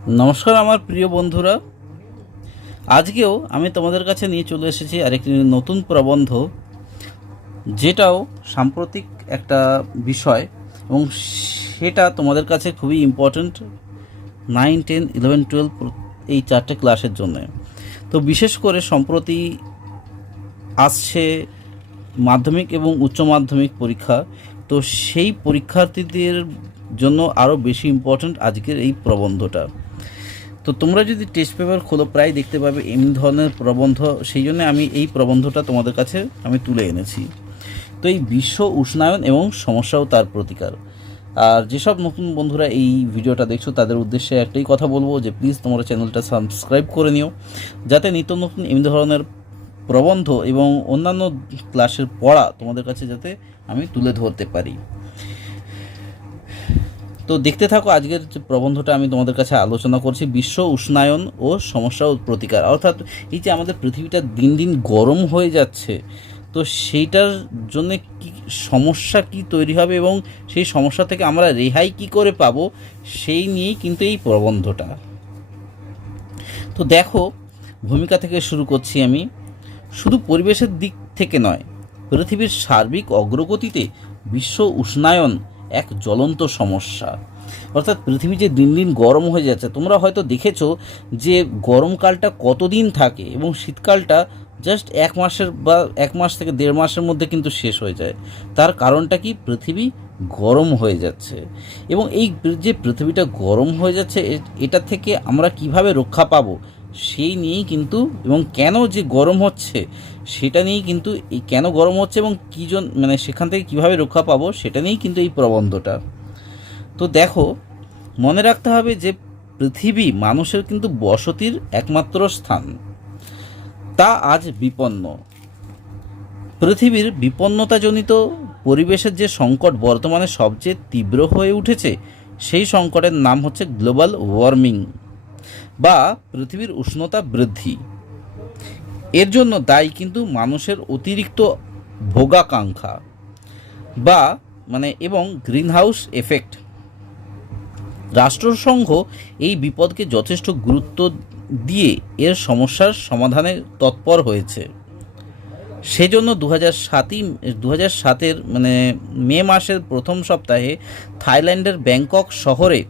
নমস্কার আমার প্রিয় বন্ধুরা, আজকেও আমি তোমাদের কাছে নিয়ে চলে এসেছি আরেকটি নতুন প্রবন্ধ, যেটাও সাম্প্রতিক একটা বিষয় এবং সেটা তোমাদের কাছে খুবই ইম্পর্ট্যান্ট 9, 10, 11, 12 এই চারটে ক্লাসের জন্য। তো বিশেষ করে সম্প্রতি আসছে মাধ্যমিক এবং উচ্চ মাধ্যমিক পরীক্ষা, তো সেই পরীক্ষার্থীদের জন্য আরও বেশি ইম্পর্ট্যান্ট আজকের এই প্রবন্ধটা। তো তোমরা যদি টেস্ট পেপার খোলো প্রায় দেখতে পাবে এমনি ধরনের প্রবন্ধ, সেই জন্য আমি এই প্রবন্ধটা তোমাদের কাছে আমি তুলে এনেছি। তো এই বিশ্ব উষ্ণায়ন এবং সমস্যা ও তার প্রতিকার। আর যেসব নতুন বন্ধুরা এই ভিডিওটা দেখছো তাদের উদ্দেশ্যে একটাই কথা বলবো যে প্লিজ তোমরা চ্যানেলটা সাবস্ক্রাইব করে নিও, যাতে নিত্য নতুন এমনি ধরনের প্রবন্ধ এবং অন্যান্য ক্লাসের পড়া তোমাদের কাছে যাতে আমি তুলে ধরতে পারি। তো দেখতে থাকো আজকের যে প্রবন্ধটা আমি তোমাদের কাছে আলোচনা করছি, বিশ্ব উষ্ণায়ন ও সমস্যা ও প্রতিকার। অর্থাৎ এই যে আমাদের পৃথিবীটা দিন দিন গরম হয়ে যাচ্ছে, তো সেইটার জন্য কি সমস্যা কি তৈরি হবে এবং সেই সমস্যা থেকে আমরা রেহাই কি করে পাবো, সেই নিয়েই কিন্তু এই প্রবন্ধটা। তো দেখো, ভূমিকা থেকে শুরু করছি আমি। শুধু পরিবেশের দিক থেকে নয়, পৃথিবীর সার্বিক অগ্রগতিতে বিশ্ব উষ্ণায়ন এক জ্বলন্ত সমস্যা। অর্থাৎ পৃথিবী যে দিন দিন গরম হয়ে যাচ্ছে, তোমরা হয়তো দেখেছো যে গরমকালটা কতদিন থাকে এবং শীতকালটা জাস্ট 1 মাসের বা 1 মাস থেকে 1.5 মাসের মধ্যে কিন্তু শেষ হয়ে যায়। তার কারণটা কি? পৃথিবী গরম হয়ে যাচ্ছে। এবং এই যে পৃথিবীটা গরম হয়ে যাচ্ছে, এটা থেকে আমরা কিভাবে রক্ষা পাবো সেই নিয়েই কিন্তু, এবং কেন যে গরম হচ্ছে সেটা নিয়েই কিন্তু, এই কেন গরম হচ্ছে এবং কী মানে সেখান থেকে কীভাবে রক্ষা পাবো সেটা নিয়েই কিন্তু এই প্রবন্ধটা। তো দেখো, মনে রাখতে হবে যে পৃথিবী মানুষের কিন্তু বসতির একমাত্র স্থান, তা আজ বিপন্ন। পৃথিবীর বিপন্নতাজনিত পরিবেশের যে সংকট বর্তমানে সবচেয়ে তীব্র হয়ে উঠেছে, সেই সংকটের নাম হচ্ছে গ্লোবাল ওয়ার্মিং বা পৃথিবীর উষ্ণতা বৃদ্ধি। এর জন্য দায়ী কিন্তু মানুষের অতিরিক্ত ভোগাকাঙ্ক্ষা বা এবং গ্রিনহাউস এফেক্ট। রাষ্ট্রসংঘ এই বিপদকে যথেষ্ট গুরুত্ব দিয়ে এর সমস্যার সমাধানে তৎপর হয়েছে। সেজন্য 2007 মে মাসের প্রথম সপ্তাহে থাইল্যান্ডের ব্যাংকক শহরে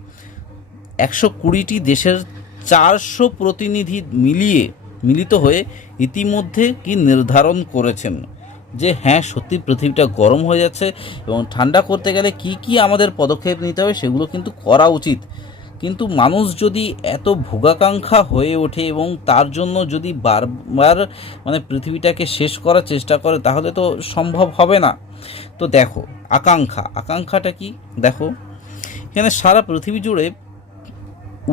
120টি দেশের 400 প্রতিনিধি মিলিত হয়ে ইতিমধ্যে কি নির্ধারণ করেছেন যে হ্যাঁ, সত্যি পৃথিবীটা গরম হয়ে যাচ্ছে এবং ঠান্ডা করতে গেলে কি কি আমাদের পদক্ষেপ নিতে হবে সেগুলো কিন্তু করা উচিত। কিন্তু মানুষ যদি এত ভোগাকাঙ্ক্ষা হয়ে ওঠে এবং তার জন্য যদি বারবার পৃথিবীটাকে শেষ করার চেষ্টা করে, তাহলে তো সম্ভব হবে না। তো দেখো, আকাঙ্ক্ষাটা কি দেখো, এখানে সারা পৃথিবী জুড়ে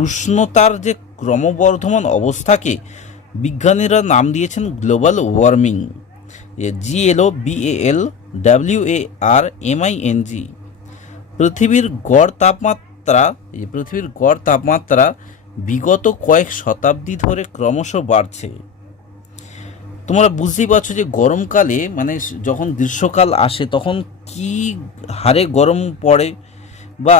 উষ্ণতার যে ক্রমবর্ধমান অবস্থাকে বিজ্ঞানীরা নাম দিয়েছেন গ্লোবাল ওয়ার্মিং, GLOBAL WARMING। পৃথিবীর গড় তাপমাত্রা বিগত কয়েক শতাব্দী ধরে ক্রমশ বাড়ছে। তোমরা বুঝতেই পারছো যে গরমকালে যখন গ্রীষ্মকাল আসে তখন কি হারে গরম পড়ে, বা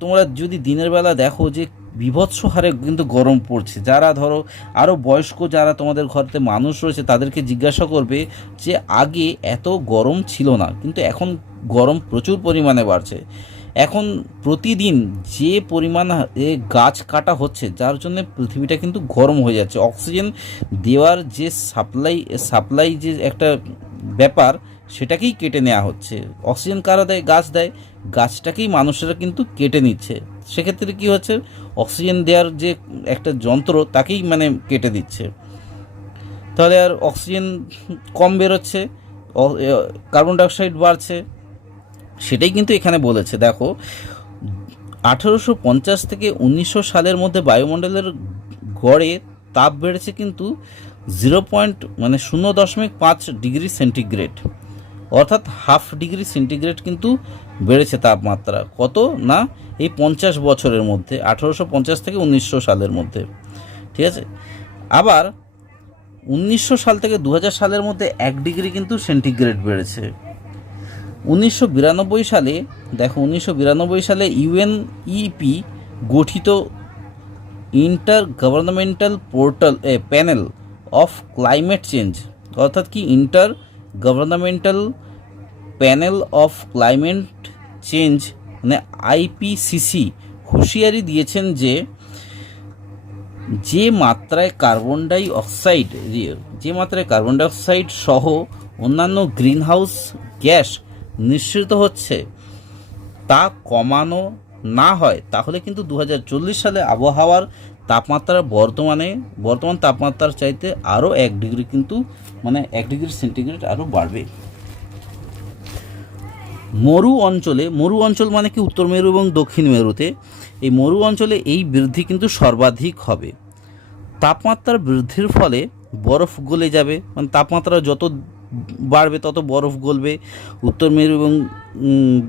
তোমরা যদি দিনের বেলা দেখো যে বিভৎস হারে কিন্তু গরম পড়ছে। যারা ধরো আরও বয়স্ক যারা তোমাদের ঘরেতে মানুষ রয়েছে তাদেরকে জিজ্ঞাসা করবে যে আগে এত গরম ছিল না, কিন্তু এখন গরম প্রচুর পরিমাণে বাড়ছে। এখন প্রতিদিন যে পরিমাণে গাছ কাটা হচ্ছে, যার জন্য পৃথিবীটা কিন্তু গরম হয়ে যাচ্ছে। অক্সিজেন দেওয়ার যে সাপ্লাই যে একটা ব্যাপার, সেটাকেই কেটে নেওয়া হচ্ছে। অক্সিজেন কারা দেয়? গাছ দেয়। গাছটাকেই মানুষেরা কিন্তু কেটে নিচ্ছে। সেক্ষেত্রে কি হচ্ছে? অক্সিজেন দেওয়ার যে একটা যন্ত্র তাকেই কেটে দিচ্ছে। তাহলে আর অক্সিজেন কম বেরোচ্ছে, কার্বন ডাইঅক্সাইড বাড়ছে। সেটাই কিন্তু এখানে বলেছে। দেখো, 1850 থেকে 1900 সালের মধ্যে বায়ুমণ্ডলের গড়ে তাপ বেড়েছে কিন্তু 0.5 ডিগ্রি সেন্টিগ্রেড, অর্থাৎ 1/2 ডিগ্রি সেন্টিগ্রেড কিন্তু বেড়েছে তাপমাত্রা। কত না, এই 50 বছরের মধ্যে, 1850 থেকে 1900 সালের মধ্যে। ঠিক আছে। আবার 1900 সাল থেকে 2000 সালের মধ্যে 1 ডিগ্রি কিন্তু সেন্টিগ্রেড বেড়েছে। 1992 সালে দেখো, 1992 সালে UNEP গঠিত inter governmental panel of climate change, অর্থাৎ কি inter governmental panel of climate change মানে আইপিসিসি হুঁশিয়ারি দিয়েছেন যে মাত্রায় কার্বন ডাই অক্সাইড সহ অন্যান্য গ্রিনহাউস গ্যাস নিঃসৃত হচ্ছে তা কমানো না হয় তাহলে কিন্তু 2040 সালে আবহাওয়ার তাপমাত্রা বর্তমান তাপমাত্রার চাইতে আরও 1 ডিগ্রি কিন্তু 1 ডিগ্রি সেন্টিগ্রেড আরও বাড়বে। মরু অঞ্চল মানে কি উত্তর মেরু এবং দক্ষিণ মেরুতে, এই মরু অঞ্চলে এই বৃদ্ধি কিন্তু সর্বাধিক হবে। তাপমাত্রার বৃদ্ধির ফলে বরফ গলে যাবে, তাপমাত্রা যত বাড়বে তত বরফ গলবে উত্তর মেরু এবং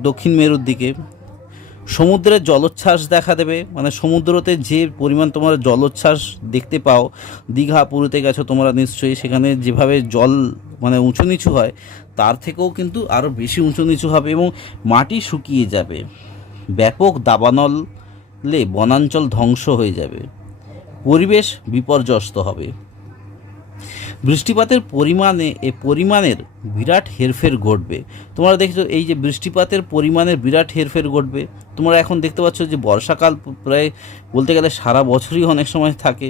দক্ষিণ মেরুর দিকে। সমুদ্রের জলোচ্ছ্বাস দেখা দেবে, সমুদ্রতে যে পরিমাণ তোমরা জলোচ্ছ্বাস দেখতে পাও, দীঘা পুরীতে গেছো তোমরা নিশ্চয়ই, সেখানে যেভাবে জল উঁচু নিচু হয় তার থেকেও কিন্তু আরও বেশি উঁচু নিচু হবে এবং মাটি শুকিয়ে যাবে। ব্যাপক দাবানলে বনাঞ্চল ধ্বংস হয়ে যাবে, পরিবেশ বিপর্যস্ত হবে। বৃষ্টিপাতের পরিমাণের বিরাট হেরফের ঘটবে। তোমরা দেখছো এই যে বৃষ্টিপাতের পরিমাণের বিরাট হেরফের ঘটবে। তোমরা এখন দেখতে পাচ্ছ যে বর্ষাকাল প্রায় বলতে গেলে সারা বছরই অনেক সময় থাকে,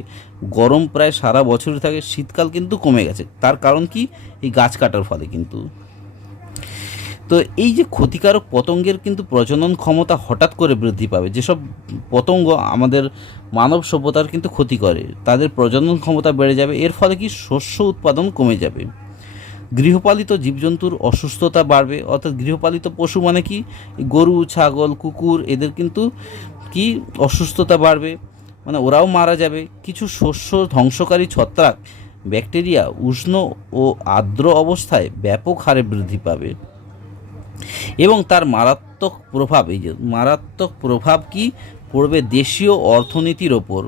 গরম প্রায় সারা বছরই থাকে, শীতকাল কিন্তু কমে গেছে। তার কারণ কি? এই গাছ কাটার ফলে কিন্তু। তো এই যে ক্ষতিকারক পতঙ্গের কিন্তু প্রজনন ক্ষমতা হঠাৎ করে বৃদ্ধি পাবে। যেসব পতঙ্গ আমাদের মানব সভ্যতার কিন্তু ক্ষতি করে তাদের প্রজনন ক্ষমতা বেড়ে যাবে। এর ফলে কি শস্য উৎপাদন কমে যাবে। গৃহপালিত জীবজন্তুর অসুস্থতা বাড়বে, অর্থাৎ গৃহপালিত পশু মানে কি গরু, ছাগল, কুকুর, এদের কিন্তু কি অসুস্থতা বাড়বে, ওরাও মারা যাবে। কিছু শস্য ধ্বংসকারী ছত্রাক ব্যাকটেরিয়া উষ্ণ ও আর্দ্র অবস্থায় ব্যাপক হারে বৃদ্ধি পাবে এবং তার মারাত্মক প্রভাব কি পড়বে দেশীয় অর্থনীতির ওপর।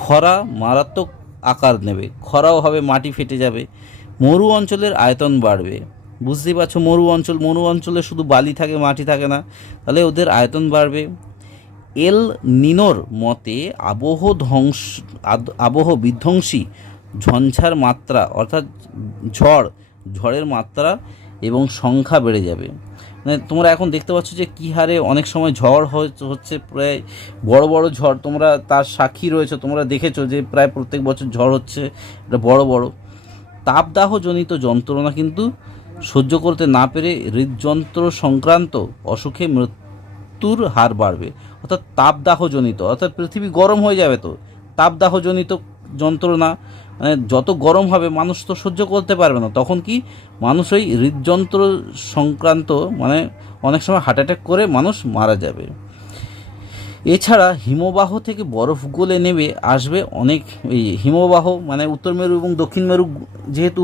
খরা মারাত্মক আকার নেবে, খরাও হবে, মাটি ফেটে যাবে। মরু অঞ্চলের আয়তন বাড়বে, বুঝতেই পারছো মরু অঞ্চলে শুধু বালি থাকে, মাটি থাকে না, তাহলে ওদের আয়তন বাড়বে। এল নিনোর মতে আবহ বিধ্বংসী ঝঞ্ঝার মাত্রা, অর্থাৎ ঝড়ের মাত্রা এবং সংখ্যা বেড়ে যাবে। তোমরা এখন দেখতে পাচ্ছ যে কী হারে অনেক সময় ঝড় হচ্ছে, প্রায় বড় বড় ঝড়, তোমরা তার সাক্ষী রয়েছে, তোমরা দেখেছো যে প্রায় প্রত্যেক বছর ঝড় হচ্ছে, এটা বড় বড়। তাপদাহজনিত যন্ত্রণা কিন্তু সহ্য করতে না পেরে হৃদযন্ত্র সংক্রান্ত অসুখে মৃত্যুর হার বাড়বে। অর্থাৎ তাপদাহজনিত, অর্থাৎ পৃথিবী গরম হয়ে যাবে, তো তাপদাহজনিত যন্ত্রণা যত গরম হবে মানুষ তো সহ্য করতে পারবে না, তখন কি মানুষ ওই হৃদযন্ত্র সংক্রান্ত অনেক সময় হার্ট অ্যাটাক করে মানুষ মারা যাবে। এছাড়া হিমবাহ থেকে বরফ গলে নেমে আসবে অনেক। এই হিমবাহ উত্তর মেরু এবং দক্ষিণ মেরু যেহেতু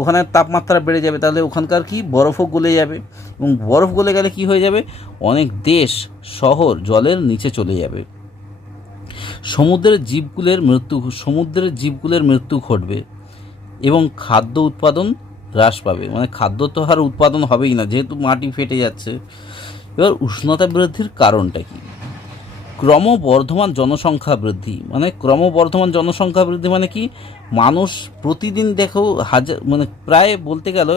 ওখানে তাপমাত্রা বেড়ে যাবে, তাহলে ওখানকার কি বরফও গলে যাবে এবং বরফ গলে গেলে কি হয়ে যাবে, অনেক দেশ শহর জলের নিচে চলে যাবে। সমুদ্রের জীবকুলের মৃত্যু ঘটবে এবং খাদ্য উৎপাদন হ্রাস পাবে, খাদ্য তো আর উৎপাদন হবেই না যেহেতু মাটি ফেটে যাচ্ছে। এবার উষ্ণতা বৃদ্ধির কারণটা কি? ক্রমবর্ধমান জনসংখ্যা বৃদ্ধি মানে কি মানুষ প্রতিদিন দেখো প্রায় বলতে গেলে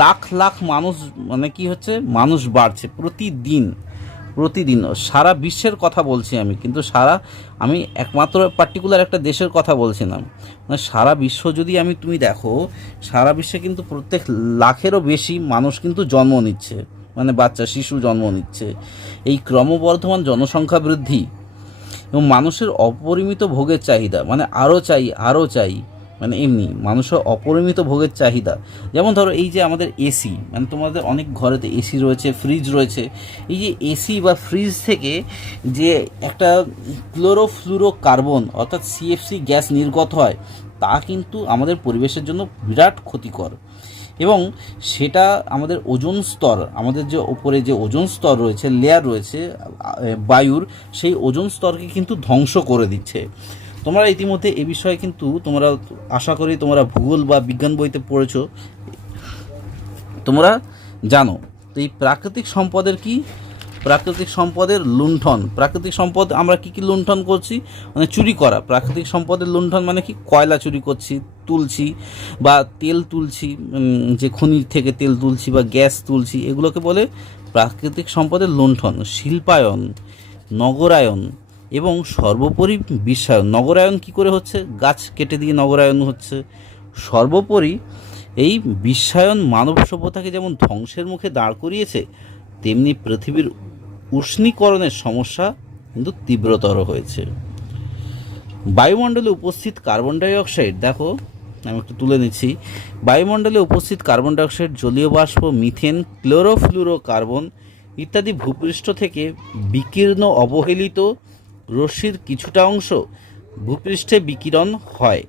লাখ লাখ মানুষ কি হচ্ছে, মানুষ বাড়ছে প্রতিদিন সারা বিশ্বের কথা বলছি আমি, কিন্তু আমি একমাত্র পার্টিকুলার একটা দেশের কথা বলছি না, সারা বিশ্ব যদি তুমি দেখো, সারা বিশ্বে কিন্তু প্রত্যেক লাখেরও বেশি মানুষ কিন্তু জন্ম নিচ্ছে, বাচ্চা শিশু জন্ম নিচ্ছে। এই ক্রমবর্ধমান জনসংখ্যা বৃদ্ধি এবং মানুষের অপরিমিত ভোগের চাহিদা, আরও চাই এমনি মানুষের অপরিমিত ভোগের চাহিদা। যেমন ধরো এই যে আমাদের এসি, তোমাদের অনেক ঘরেতে এসি রয়েছে, ফ্রিজ রয়েছে, এই যে এসি বা ফ্রিজ থেকে যে একটা ক্লোরোফ্লুরোকার্বন অর্থাৎ সিএফসি গ্যাস নির্গত হয়, তা কিন্তু আমাদের পরিবেশের জন্য বিরাট ক্ষতিকর এবং সেটা আমাদের ওজোন স্তর, আমাদের যে ওপরে যে ওজোন স্তর রয়েছে, লেয়ার রয়েছে বায়ুর, সেই ওজোন স্তরকে কিন্তু ধ্বংস করে দিচ্ছে। তোমরা ইতিমধ্যে এ বিষয়ে কিন্তু তোমরা আশা করি তোমরা ভূগোল বা বিজ্ঞান বইতে পড়েছো, তোমরা জানো। তো এই প্রাকৃতিক সম্পদের কি প্রাকৃতিক সম্পদের লুণ্ঠন। প্রাকৃতিক সম্পদ আমরা কী কী লুণ্ঠন করছি, মানে চুরি করা। প্রাকৃতিক সম্পদের লুণ্ঠন মানে কি, কয়লা চুরি করছি, তুলছি, বা তেল তুলছি, যে খনি থেকে তেল তুলছি বা গ্যাস তুলছি, এগুলোকে বলে প্রাকৃতিক সম্পদের লুণ্ঠন। শিল্পায়ন, নগরায়ন এবং সর্বোপরি বিশ্বায়ন। নগরায়ন কি করে হচ্ছে, গাছ কেটে দিয়ে নগরায়ন হচ্ছে। সর্বোপরি এই বিশ্বায়ন মানব সভ্যতাকে যেমন ধ্বংসের মুখে দাঁড় করিয়েছে, তেমনি পৃথিবীর উষ্ণীকরণের সমস্যা কিন্তু তীব্রতর হয়েছে। বায়ুমণ্ডলে উপস্থিত কার্বন ডাইঅক্সাইড, দেখো আমি একটু তুলে নিচ্ছি। বায়ুমণ্ডলে উপস্থিত কার্বন ডাইঅক্সাইড, জলীয় বাষ্প, মিথেন, ক্লোরোফ্লুরোকার্বন ইত্যাদি ভূপৃষ্ঠ থেকে বিকীর্ণ অবহেলিত রশ্মির কিছুটা অংশ ভূপৃষ্ঠে বিকিরণ হয়,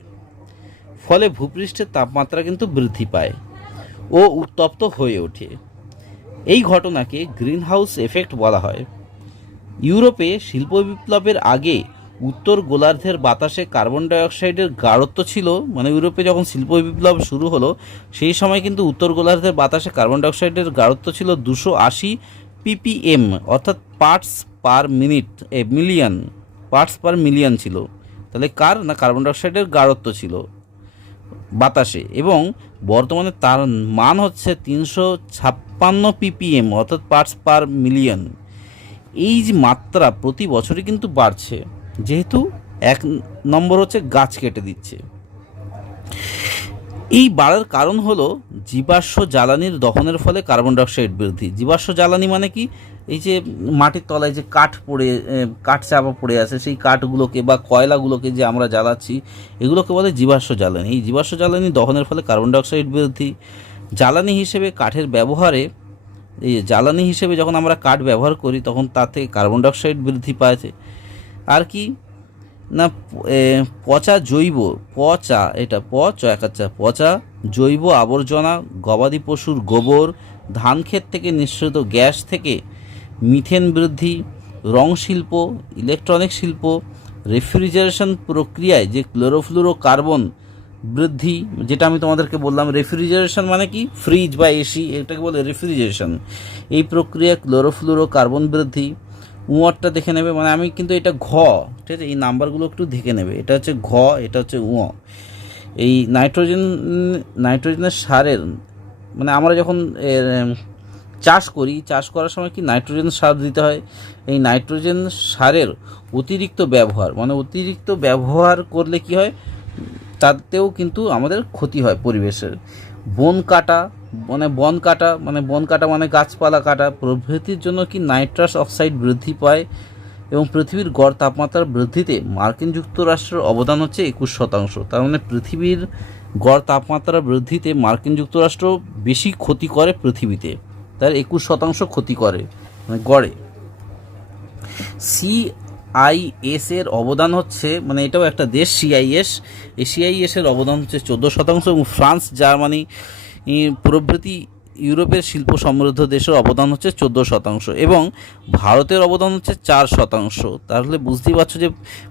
ফলে ভূপৃষ্ঠের তাপমাত্রা কিন্তু বৃদ্ধি পায় ও উত্তপ্ত হয়ে ওঠে। এই ঘটনাকে গ্রিনহাউস এফেক্ট বলা হয়। ইউরোপে শিল্প বিপ্লবের আগে উত্তর গোলার্ধের বাতাসে কার্বন ডাইঅক্সাইডের গাঢ়ত্ব ছিল, মানে ইউরোপে যখন শিল্প বিপ্লব শুরু হলো সেই সময় কিন্তু উত্তর গোলার্ধের বাতাসে কার্বন ডাইঅক্সাইডের গাঢ়ত্ব ছিল 280 ppm, অর্থাৎ parts per minute, million, parts per million ছিল। তাহলে কার না, কার্বন ডাইঅক্সাইডের গাঢ়ত্ব ছিল বাতাসে, এবং বর্তমানে তার মান হচ্ছে 356 ppm, অর্থাৎ পার্টস পার মিলিয়ন। এই যে মাত্রা প্রতি বছরই কিন্তু বাড়ছে, যেহেতু এক নম্বর হচ্ছে গাছ কেটে দিচ্ছে। এই বাড়ার কারণ হলো জীবাশ্ম জ্বালানির দহনের ফলে কার্বন ডাইঅক্সাইড বৃদ্ধি। জীবাশ্ম জ্বালানি মানে কি, এই যে মাটির তলায় যে কাঠ চাপা পড়ে আছে, সেই কাঠগুলোকে বা কয়লাগুলোকে যে আমরা জ্বালাচ্ছি, এগুলোকে বলে জীবাশ্ম জ্বালানি। এই জীবাশ্ম জ্বালানি দহনের ফলে কার্বন ডাইঅক্সাইড বৃদ্ধি। জ্বালানি হিসেবে কাঠের ব্যবহারে, এই জ্বালানি হিসেবে যখন আমরা কাঠ ব্যবহার করি তখন তাতে কার্বন ডাইঅক্সাইড বৃদ্ধি পাচ্ছে। আর কি না, পচা জৈব, পচা জৈব আবর্জনা, গবাদি পশুর গোবর, ধান ক্ষেত থেকে নিঃসৃত গ্যাস থেকে মিথেন বৃদ্ধি, রং শিল্প, ইলেকট্রনিক শিল্প, রেফ্রিজারেশন প্রক্রিয়ায় যে ক্লোরোফ্লুরোকার্বন বৃদ্ধি, যেটা আমি তোমাদেরকে বললাম। রেফ্রিজারেশন মানে কি, ফ্রিজ বা এসি, এটাকে বলে রেফ্রিজারেশন। এই প্রক্রিয়ায় ক্লোরোফ্লুরোকার্বন বৃদ্ধি। উঁয়ারটা দেখে নেবে, মানে আমি কিন্তু এটা ঘ, ঠিক আছে, এই নাম্বারগুলো একটু দেখে নেবে। এটা হচ্ছে ঘ, এটা হচ্ছে উঁ। এই নাইট্রোজেনের সারের, মানে আমরা যখন চাষ করি, চাষ করার সময় কি নাইট্রোজেন সার দিতে হয়। এই নাইট্রোজেন সারের অতিরিক্ত ব্যবহার, মানে অতিরিক্ত ব্যবহার করলে কি হয়, তাতেও কিন্তু আমাদের ক্ষতি হয় পরিবেশের। বন কাটা মানে গাছপালা কাটা প্রভৃতির জন্য কি নাইট্রাস অক্সাইড বৃদ্ধি পায়, এবং পৃথিবীর গড় তাপমাত্রা বৃদ্ধিতে মার্কিন যুক্তরাষ্ট্রের অবদান হচ্ছে 21%। তার মানে পৃথিবীর গড় তাপমাত্রা বৃদ্ধিতে মার্কিন যুক্তরাষ্ট্র বেশি ক্ষতি করে পৃথিবীতে, তার 21% ক্ষতি করে, মানে গড়ে। CIS এর অবদান হচ্ছে, মানে এটাও একটা দেশ CIS, এই CIS এর অবদান হচ্ছে 14%, এবং ফ্রান্স, জার্মানি প্রভৃতি ইউরোপের শিল্প সমৃদ্ধ দেশের অবদান হচ্ছে 14%, এবং ভারতের অবদান হচ্ছে 4%। তাহলে বুঝতেই পারছো যে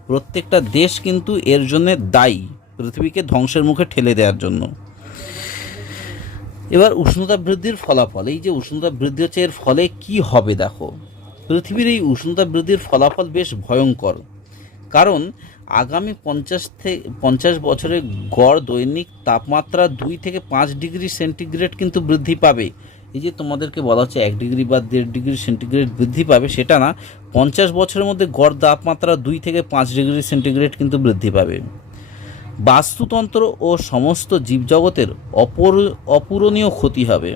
প্রত্যেকটা দেশ কিন্তু এর জন্য দায়ী, পৃথিবীকে ধ্বংসের মুখে ঠেলে দেওয়ার জন্য। এবার উষ্ণতা বৃদ্ধির ফলাফল, এই যে উষ্ণতা বৃদ্ধি হচ্ছে, এর ফলে কি হবে দেখো। পৃথিবীর এই উষ্ণতা বৃদ্ধির ফলাফল বেশ ভয়ঙ্কর, কারণ আগামী 50 বছরে গড় দৈনিক তাপমাত্রা 2 থেকে 5 ডিগ্রি সেন্টিগ্রেড কিন্তু বৃদ্ধি পাবে। এই যে তোমাদেরকে বলা হচ্ছে 1 ডিগ্রি বা 1.5 ডিগ্রি সেন্টিগ্রেড বৃদ্ধি পাবে, সেটা না, 50 বছরের মধ্যে গড় তাপমাত্রা 2 থেকে 5 ডিগ্রি সেন্টিগ্রেড কিন্তু বৃদ্ধি পাবে। বাস্তুতন্ত্র ও সমস্ত জীবজগতের অপূরণীয় ক্ষতি হবে,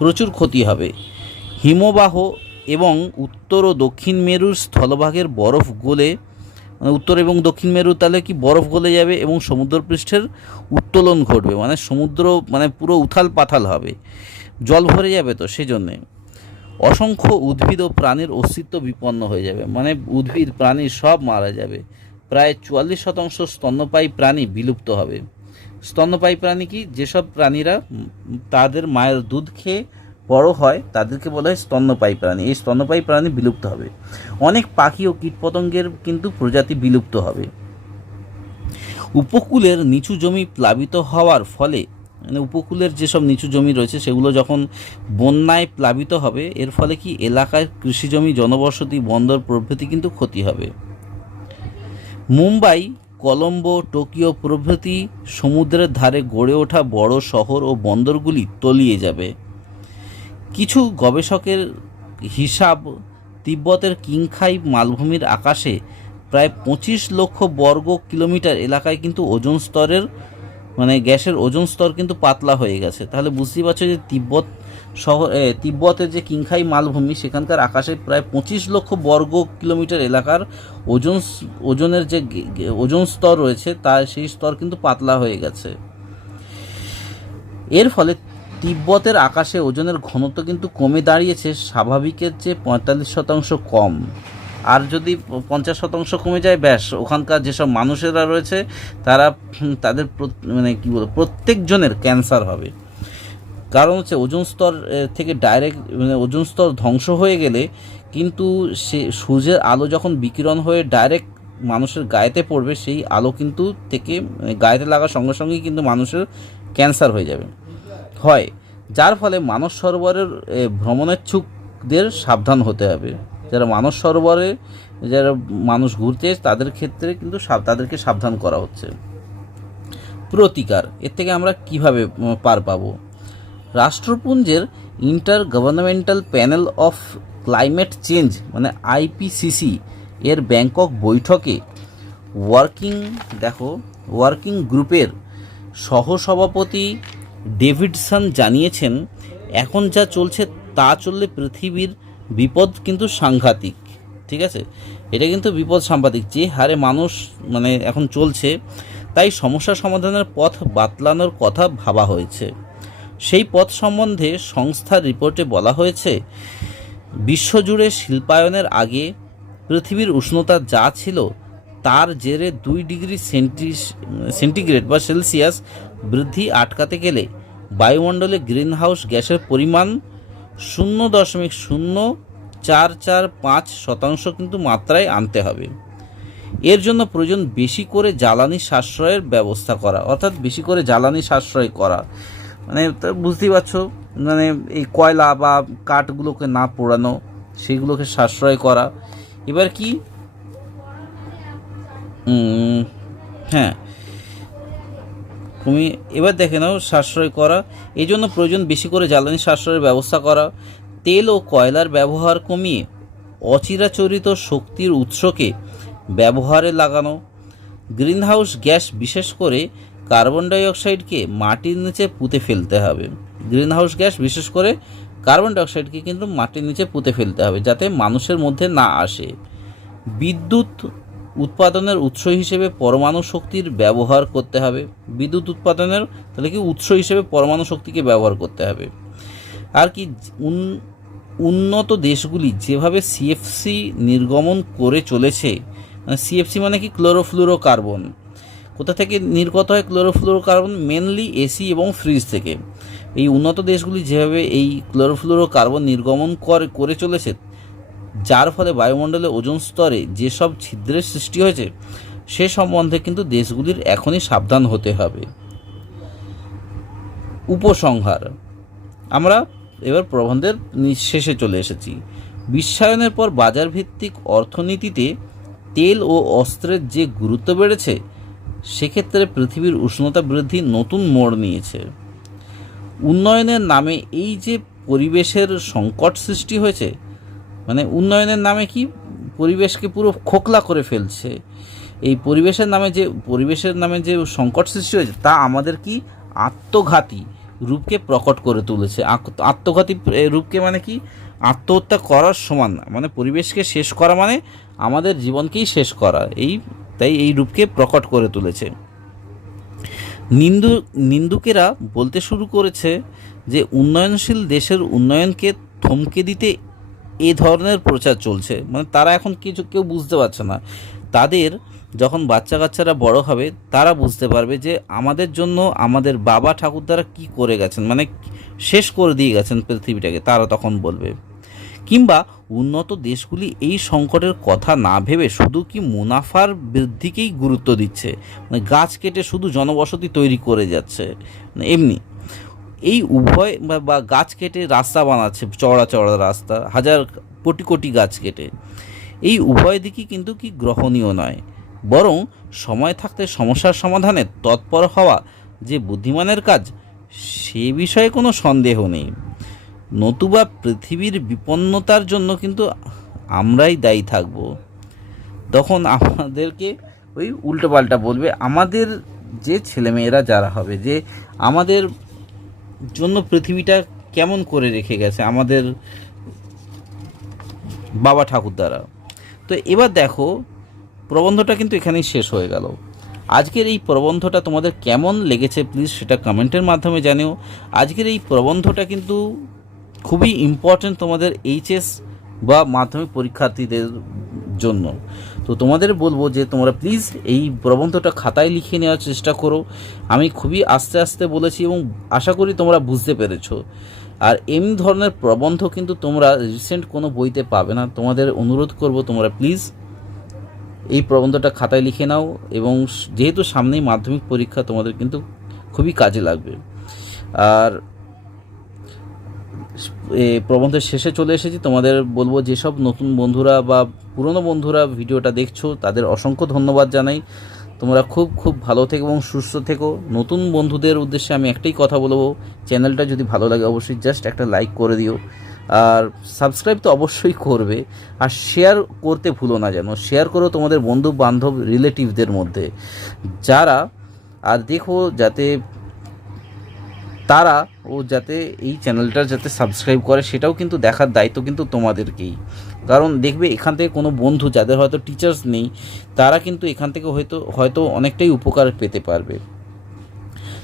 প্রচুর ক্ষতি হবে। হিমবাহ এবং উত্তর ও দক্ষিণ মেরুর স্থলভাগের বরফ গলে, মানে উত্তর এবং দক্ষিণ মেরু, তাহলে কি বরফ গলে যাবে এবং সমুদ্রপৃষ্ঠের উত্তোলন ঘটবে, মানে সমুদ্র মানে পুরো উথাল পাথাল হবে, জল ভরে যাবে, তো সেজন্যে অসংখ্য উদ্ভিদ ও প্রাণীর অস্তিত্ব বিপন্ন হয়ে যাবে, মানে উদ্ভিদ প্রাণী সব মারা যাবে। প্রায় 44% স্তন্যপায়ী প্রাণী বিলুপ্ত হবে। স্তন্যপায়ী প্রাণী কি, যেসব প্রাণীরা তাদের মায়ের দুধ খেয়ে বড় হয় তাদেরকে বলা হয় স্তন্যপায়ী প্রাণী। এই স্তন্যপায়ী প্রাণী বিলুপ্ত হবে। অনেক পাখি ও কীটপতঙ্গের কিন্তু প্রজাতি বিলুপ্ত হবে। উপকূলের নিচু জমি প্লাবিত হওয়ার ফলে মানে উপকূলের যেসব নিচু জমি রয়েছে সেগুলো যখন বন্যায় প্লাবিত হবে, এর ফলে কি এলাকায় কৃষিজমি, জনবসতি, বন্দর প্রভৃতি কিন্তু ক্ষতি হবে। মুম্বাই, কলম্বো, টোকিও প্রভৃতি সমুদ্রের ধারে গড়ে ওঠা বড় শহর ও বন্দরগুলি তলিয়ে যাবে। কিছু গবেষকের হিসাব, তিব্বতের কিংখাই মালভূমির আকাশে প্রায় 25 লক্ষ বর্গ কিলোমিটার এলাকায় কিন্তু ওজোন স্তরের মানে গ্যাসের ওজোন স্তর কিন্তু পাতলা হয়ে গেছে। তাহলে বুঝতেই পারছো যে তিব্বতের যে কিংখাই মালভূমি, সেখানকার আকাশে প্রায় 25 লক্ষ বর্গ কিলোমিটার এলাকার ওজনের যে ওজোন স্তর রয়েছে সেই স্তর কিন্তু পাতলা হয়ে গেছে। এর ফলে তিব্বতের আকাশে ওজনের ঘনত্ব কিন্তু কমে দাঁড়িয়েছে স্বাভাবিকের চেয়ে 45% কম। আর যদি 50% কমে যায়, ব্যাস, ওখানকার যেসব মানুষেরা রয়েছে তাদের মানে কী বলবো, প্রত্যেকজনের ক্যান্সার হবে। কারণ হচ্ছে ওজোন স্তর থেকে ডাইরেক্ট মানে ওজোন স্তর ধ্বংস হয়ে গেলে কিন্তু সূর্যের আলো যখন বিকিরণ হয়ে ডাইরেক্ট মানুষের গায়েতে পড়বে, সেই আলো কিন্তু থেকে গায়েতে লাগার সঙ্গে সঙ্গেই কিন্তু মানুষের ক্যান্সার হয়ে যাবে হয়, যার ফলে মানস সরোবরের ভ্রমণেচ্ছুকদের সাবধান হতে হবে। যারা মানস সরোবরে যারা মানুষ ঘুরতে তাদের ক্ষেত্রে কিন্তু তাদেরকে সাবধান করা হচ্ছে। প্রতিকার, এর থেকে আমরা কিভাবে পার পাবো? রাষ্ট্রপুঞ্জের intergovernmental panel of climate change মানে আইপিসিসি এর ব্যাংকক বৈঠকে ওয়ার্কিং গ্রুপের সহসভাপতি ডেভিডসন জানিয়েছেন, এখন যা চলছে তা চললে পৃথিবীর বিপদ কিন্তু সাংঘাতিক। ঠিক আছে, এটা কিন্তু বিপদ সাংঘাতিক। যে হারে মানুষ মানে এখন চলছে, তাই সমস্যা সমাধানের পথ বাতলানোর কথা ভাবা হয়েছে। সেই পথ সম্বন্ধে সংস্থার রিপোর্টে বলা হয়েছে, বিশ্বজুড়ে শিল্পায়নের আগে পৃথিবীর উষ্ণতা যা ছিল তার জেরে 2 ডিগ্রি সেন্টিগ্রেড বা সেলসিয়াস বৃদ্ধি আটকাতে গেলে বায়ুমণ্ডলে গ্রিনহাউস গ্যাসের পরিমাণ 0.0445% কিন্তু মাত্রায় আনতে হবে। এর জন্য প্রয়োজন বেশি করে জ্বালানি সাশ্রয়ের ব্যবস্থা করা, অর্থাৎ বেশি করে জ্বালানি সাশ্রয় করা। মানে বুঝতেই পারছো, মানে এই কয়লা বা কাঠগুলোকে না পোড়ানো, সেগুলোকে সাশ্রয় করা। এবার কি তুমি এবার দেখে নাও, সাশ্রয় করা, এই জন্য প্রয়োজন বেশি করে জ্বালানি সাশ্রয়ের ব্যবস্থা করা। তেল ও কয়লার ব্যবহার কমিয়ে অচিরাচরিত শক্তির উৎসকে ব্যবহারে লাগানো। গ্রিনহাউস গ্যাস বিশেষ করে কার্বন ডাইঅক্সাইডকে মাটির নিচে পুঁতে ফেলতে হবে। গ্রিনহাউস গ্যাস বিশেষ করে কার্বন ডাইঅক্সাইডকে কিন্তু মাটির নিচে পুঁতে ফেলতে হবে, যাতে মানুষের মধ্যে না আসে। বিদ্যুৎ উৎপাদনের উৎস হিসেবে পরমাণু শক্তির ব্যবহার করতে হবে। বিদ্যুৎ উৎপাদনের তাহলে কি উৎস হিসেবে পরমাণু শক্তিকে ব্যবহার করতে হবে। আর কি, উন্নত দেশগুলি যেভাবে সিএফসি নির্গমন করে চলেছে, মানে সিএফসি মানে কি, ক্লোরোফ্লুরোকার্বন। কোথা থেকে নির্গত হয় ক্লোরোফ্লুরোকার্বন? মেনলি এসি এবং ফ্রিজ থেকে। এই উন্নত দেশগুলি যেভাবে এই ক্লোরোফ্লুরোকার্বন নির্গমন করে চলেছে, যার ফলে বায়ুমণ্ডলে ওজোন স্তরে যেসব ছিদ্রের সৃষ্টি হয়েছে, সে সম্বন্ধে কিন্তু দেশগুলির এখনই সাবধান হতে হবে। উপসংহার, আমরা এবার প্রবন্ধের শেষে চলে এসেছি। বিশ্বায়নের পর বাজারভিত্তিক অর্থনীতিতে তেল ও অস্ত্রের যে গুরুত্ব বেড়েছে, সেক্ষেত্রে পৃথিবীর উষ্ণতা বৃদ্ধি নতুন মোড় নিয়েছে। উন্নয়নের নামে এই যে পরিবেশের সংকট সৃষ্টি হয়েছে, মানে উন্নয়নের নামে কি পরিবেশকে পুরো খোকলা করে ফেলছে। এই পরিবেশের নামে যে সংকট সৃষ্টি হয়েছে, তা আমাদের কি আত্মঘাতী রূপকে প্রকট করে তুলেছে। আত্মঘাতী রূপকে মানে কি, আত্মহত্যা করার সমান। মানে পরিবেশকে শেষ করা মানে আমাদের জীবনকেই শেষ করা। তাই এই রূপকে প্রকট করে তুলেছে। নিন্দুকেরা বলতে শুরু করেছে যে উন্নয়নশীল দেশের উন্নয়নকে থমকে দিতে এই ধরনের প্রচার চলছে। মানে তারা এখন কেউ বুঝতে পারছে না। তাদের যখন বাচ্চা কাচ্চারা বড় হবে, তারা বুঝতে পারবে যে আমাদের জন্য আমাদের বাবা ঠাকুরদারা কি করে গেছেন, মানে শেষ করে দিয়ে গেছেন পৃথিবীটাকে, তারা তখন বলবে। কিংবা উন্নত দেশগুলি এই সংকটের কথা না ভেবে শুধু কি মুনাফার বৃদ্ধিকেই গুরুত্ব দিচ্ছে, মানে গাছ কেটে শুধু জনবসতি তৈরি করে যাচ্ছে, এমনি এই উভয় বা গাছ কেটে রাস্তা বানাচ্ছে, চওড়া চওড়া রাস্তা, হাজার কোটি কোটি গাছ কেটে, এই উভয় দিকই কিন্তু কি গ্রহণীয় নয়। বরং সময় থাকতে সমস্যার সমাধানে তৎপর হওয়া যে বুদ্ধিমানের কাজ, সে বিষয়ে কোনো সন্দেহ নেই। নতুবা পৃথিবীর বিপন্নতার জন্য কিন্তু আমরাই দায়ী থাকব। তখন আমাদেরকে ওই উল্টোপাল্টা বলবে, আমাদের যে ছেলেমেয়েরা যারা হবে, যে আমাদের জন্য পৃথিবীটা কেমন করে রেখে গেছে আমাদের বাবা ঠাকুরদারা। তো এবার দেখো, প্রবন্ধটা কিন্তু এখানেই শেষ হয়ে গেল। আজকের এই প্রবন্ধটা তোমাদের কেমন লেগেছে প্লিজ সেটা কমেন্টের মাধ্যমে জানিও। আজকের এই প্রবন্ধটা কিন্তু খুবই ইম্পর্ট্যান্ট তোমাদের এইচএস বা মাধ্যমিক পরীক্ষার্থীদের জন্য। তো তোমাদের বলবো যে তোমরা প্লিজ এই প্রবন্ধটা খাতায় লিখে নেওয়ার চেষ্টা করো। আমি খুবই আস্তে আস্তে বলেছি এবং আশা করি তোমরা বুঝতে পেরেছো। আর এমনি ধরনের প্রবন্ধ কিন্তু তোমরা রিসেন্ট কোনো বইতে পাবে না। তোমাদের অনুরোধ করব তোমরা প্লিজ এই প্রবন্ধটা খাতায় লিখে নাও, এবং যেহেতু সামনেই মাধ্যমিক পরীক্ষা, তোমাদের কিন্তু খুবই কাজে লাগবে। আর এই প্রবন্ধের শেষে চলে এসেছি। তোমাদের বলবো, যেসব নতুন বন্ধুরা বা পুরনো বন্ধুরা ভিডিওটা দেখছো তাদের অসংখ্য ধন্যবাদ জানাই। তোমরা খুব খুব ভালো থেকো এবং সুস্থ থেকো। নতুন বন্ধুদের উদ্দেশ্যে আমি একটাই কথা বলবো, চ্যানেলটা যদি ভালো লাগে অবশ্যই জাস্ট একটা লাইক করে দিও, আর সাবস্ক্রাইব তো অবশ্যই করবে, আর শেয়ার করতে ভুলো না যেন। শেয়ার করো তোমাদের বন্ধু বান্ধব রিলেটিভদের মধ্যে যারা, আর দেখো যাতে তারা যাতে এই চ্যানেলটা যাতে সাবস্ক্রাইব করে, সেটাও কিন্তু দেখার দায়িত্ব কিন্তু তোমাদেরকেই। কারণ দেখবে এখান থেকে কোনো বন্ধু যাদের হয়তো টিচার্স নেই, তারা কিন্তু এখান থেকে হয়তো অনেকটাই উপকার পেতে পারবে।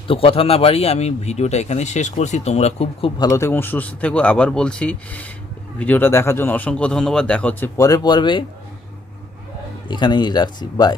তো কথা না বাড়িয়ে আমি ভিডিওটা এখানে শেষ করছি। তোমরা খুব খুব ভালো থেকো এবং সুস্থ থেকো। আবার বলছি, ভিডিওটা দেখার জন্য অসংখ্য ধন্যবাদ। দেখা হচ্ছে পরের পর্বে। এখানেই রাখছি, বাই।